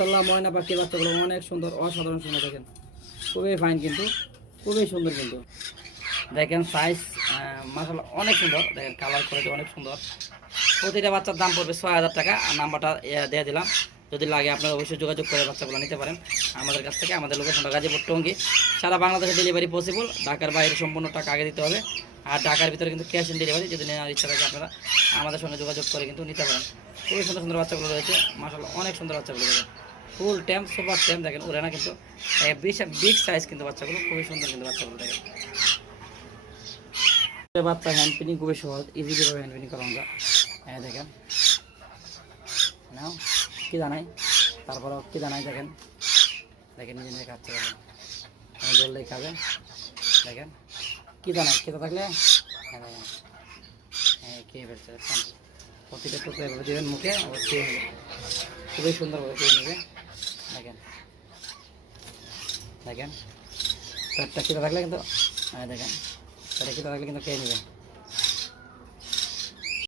ময়না পাখির বাচ্চাগুলো অনেক সুন্দর, অসাধারণ সুন্দর। দেখেন খুবই ফাইন, কিন্তু খুবই সুন্দর। কিন্তু দেখেন সাইজ মাশাআল্লাহ অনেক সুন্দর। দেখেন কালার কোয়ালিটি অনেক সুন্দর। প্রতিটা বাচ্চার দাম পড়বে ৬,০০০ টাকা। আর নাম্বারটা দিয়ে দিলাম, যদি লাগে আপনারা অবশ্যই যোগাযোগ করে বাচ্চাগুলো নিতে পারেন আমাদের কাছ থেকে। আমাদের লোকেশনটা গাজীপুর টঙ্গী, সারা বাংলাদেশে ডেলিভারি পসিবল। ঢাকার বাইরে সম্পূর্ণ টাকা আগে দিতে হবে, আর ঢাকার ভিতরে কিন্তু ক্যাশ অন ডেলিভারি। যদি নেওয়ার ইচ্ছা থাকে আপনারা আমাদের সঙ্গে যোগাযোগ করে কিন্তু নিতে পারেন। খুবই সুন্দর সুন্দর বাচ্চাগুলো রয়েছে মাশাআল্লাহ, অনেক সুন্দর বাচ্চাগুলো। দেখেন ফুল ট্যাম, সুপার ট্যাম। দেখেন ওরে না কিন্তু বিগ সাইজ, কিন্তু বাচ্চাগুলো খুবই সুন্দর। কিন্তু বাচ্চাগুলো দেখেন বাচ্চা হ্যান্ড পিনিং খুবই সহজ, ইজিলিভাবে হ্যান্ড পিনিং করা যায়। হ্যাঁ দেখেন নাও কী জানাই, তারপরেও কী জানাই। দেখেন দেখেন নিজে নিজে খাচ্ছে। দেখেন আমি বললেই খাবে। দেখেন কী জানাই, খেতে থাকলে হ্যাঁ দেখেন হ্যাঁ খেয়ে ফেলছে। দেখেন প্রতিটা টুকরো এভাবে দেবেন মুখে, আবার খেয়ে নেবে খুবই সুন্দরভাবে খেয়ে নেবে। দেখেন দেখেন পেটটা খেতে থাকলে কিন্তু, হ্যাঁ দেখেন পেটে খেতে থাকলে কিন্তু খেয়ে নেবে।